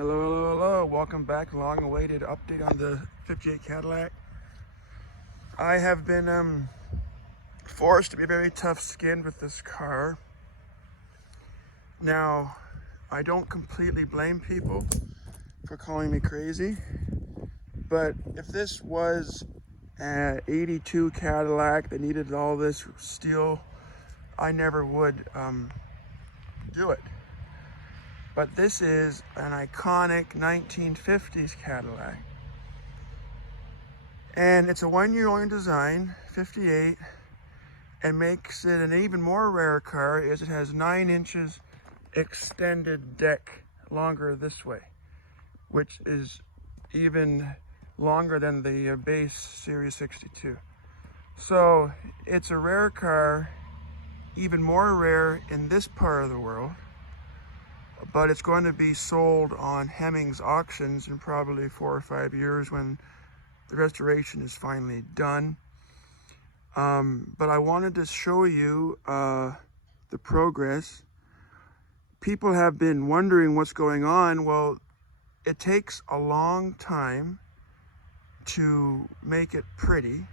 Hello. Welcome back. Long-awaited update on the 58 Cadillac. I have been forced to be very tough-skinned with this car. Now, I don't completely blame people for calling me crazy, but if this was an 82 Cadillac that needed all this steel, I never would do it. But this is an iconic 1950s Cadillac. And it's a one-year-old design, 58, and makes it an even more rare car is it has 9 inches extended deck, longer this way, which is even longer than the base Series 62. So it's a rare car, even more rare in this part of the world, but it's going to be sold on Hemmings auctions in probably 4 or 5 years when the restoration is finally done. But I wanted to show you the progress. People have been wondering what's going on. Well, it takes a long time to make it pretty,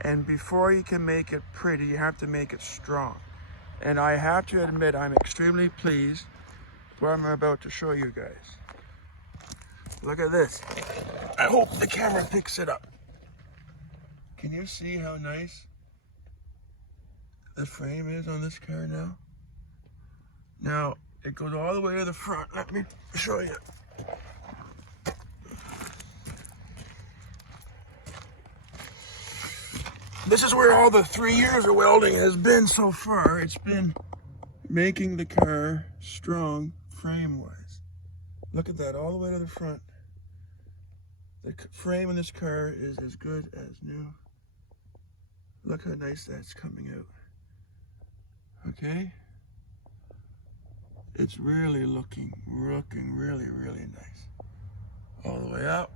and before you can make it pretty, you have to make it strong. And I have to admit, I'm extremely pleased with what I'm about to show you guys. Look at this. I hope the camera picks it up. Can you see how nice the frame is on this car now? Now, it goes all the way to the front. Let me show you. This is where all the 3 years of welding has been so far. It's been making the car strong frame-wise. Look at that, all the way to the front. The frame in this car is as good as new. Look how nice that's coming out. Okay? It's really looking really nice. All the way up.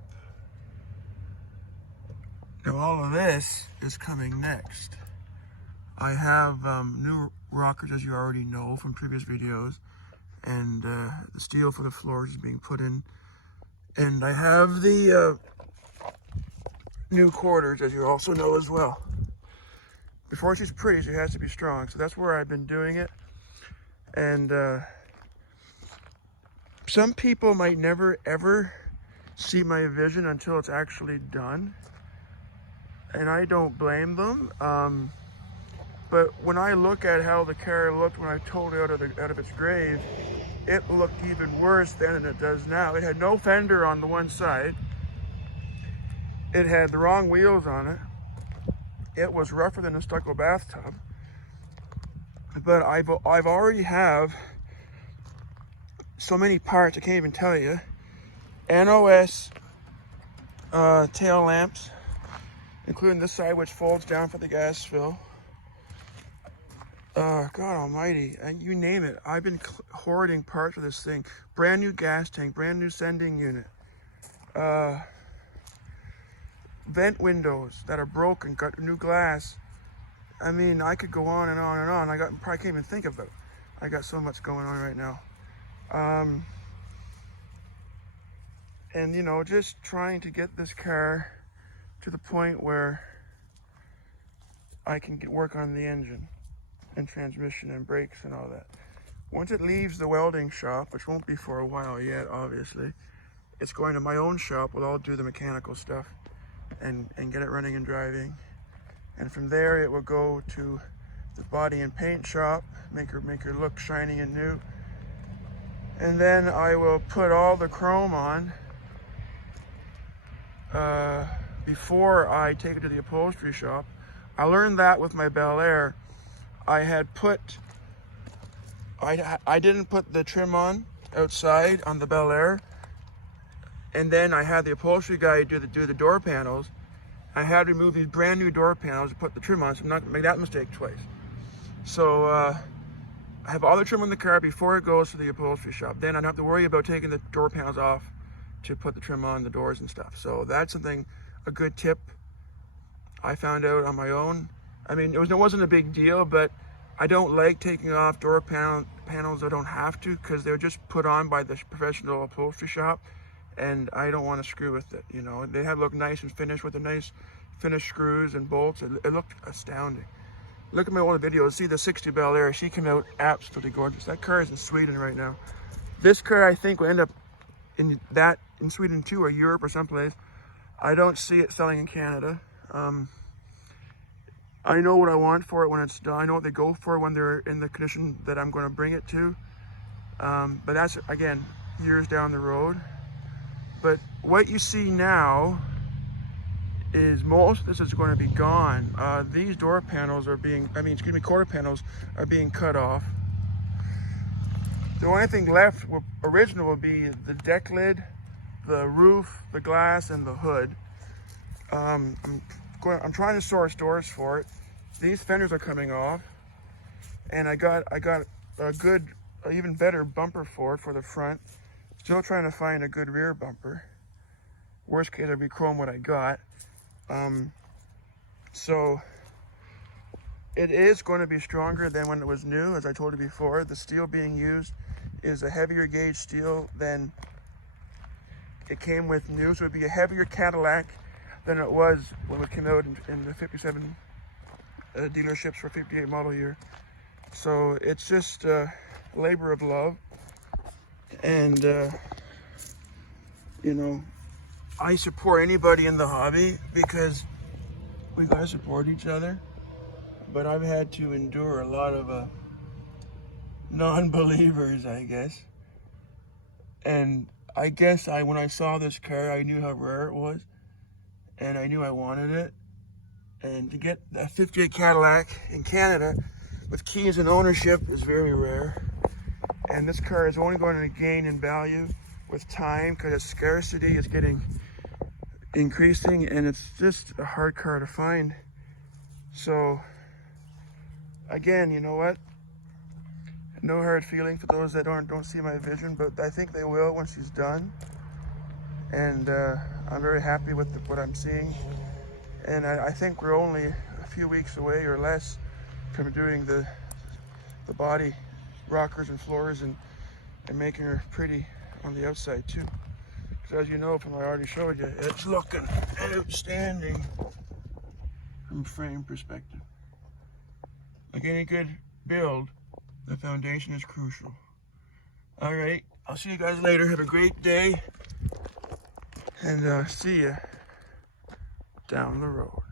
Now all of this is coming next. I have new rockers, as you already know from previous videos, and the steel for the floors is being put in. And I have the new quarters, as you also know as well. Before she's pretty, she has to be strong. So that's where I've been doing it. And some people might never ever see my vision until it's actually done. And I don't blame them. But when I look at how the car looked when I towed it out of its grave, it looked even worse then than it does now. It had no fender on the one side. It had the wrong wheels on it. It was rougher than a stucco bathtub. But I've already have so many parts I can't even tell you. NOS tail lamps, including this side which folds down for the gas fill. God almighty, and you name it. I've been hoarding parts for this thing. Brand new gas tank, brand new sending unit. Vent windows that are broken, got new glass. I mean, I could go on and on and on. Probably can't even think of it. I got so much going on right now. And you know, just trying to get this car to the point where I can work on the engine and transmission and brakes and all that. Once it leaves the welding shop, which won't be for a while yet, obviously, it's going to my own shop where I'll do the mechanical stuff and get it running and driving. And from there, it will go to the body and paint shop, make her look shiny and new. And then I will put all the chrome on before I take it to the upholstery shop. I learned that with my Bel Air. I didn't put the trim on outside on the Bel Air, and then I had the upholstery guy do the door panels. I had to remove these brand new door panels to put the trim on, so I'm not gonna make that mistake twice. So I have all the trim on the car before it goes to the upholstery shop. Then I don't have to worry about taking the door panels off to put the trim on the doors and stuff. So that's a good tip I found out on my own. I mean, it wasn't a big deal, but I don't like taking off door panels I don't have to, because they're just put on by the professional upholstery shop, and I don't want to screw with it. You know, they have look nice and finished with the nice finished screws and bolts. It looked astounding. Look at my old videos. See the 60 Bel Air. She came out absolutely gorgeous. That car is in Sweden right now. This car, I think, will end up in Sweden too, or Europe or someplace. I don't see it selling in Canada. I know what I want for it when it's done. I know what they go for when they're in the condition that I'm going to bring it to. But that's, again, years down the road. But what you see now is most of this is going to be gone. These door panels are being, quarter panels are being cut off. The only thing left original will be the deck lid, the roof, the glass, and the hood. I'm trying to source doors for it. These fenders are coming off, and I got a good, even better bumper for it for the front. Still trying to find a good rear bumper. Worst case, I'd be chrome what I got. So it is going to be stronger than when it was new, as I told you before. The steel being used is a heavier gauge steel than it came with new, so it'd be a heavier Cadillac than it was when it came out in the 57 dealerships for 58 model year. So it's just a labor of love, and you know, I support anybody in the hobby because we gotta support each other. But I've had to endure a lot of non-believers, I guess. And I guess when I saw this car, I knew how rare it was, and I knew I wanted it. And to get a 58 Cadillac in Canada with keys and ownership is very rare. And this car is only going to gain in value with time, because its scarcity is increasing, and it's just a hard car to find. So again, you know what? No hard feeling for those that don't see my vision, but I think they will once she's done. And I'm very happy with what I'm seeing. And I think we're only a few weeks away or less from doing the body rockers and floors and making her pretty on the outside too. Because as you know from what I already showed you, it's looking outstanding from a frame perspective. Like any good build, the foundation is crucial. All right, I'll see you guys later. Have a great day, and see you down the road.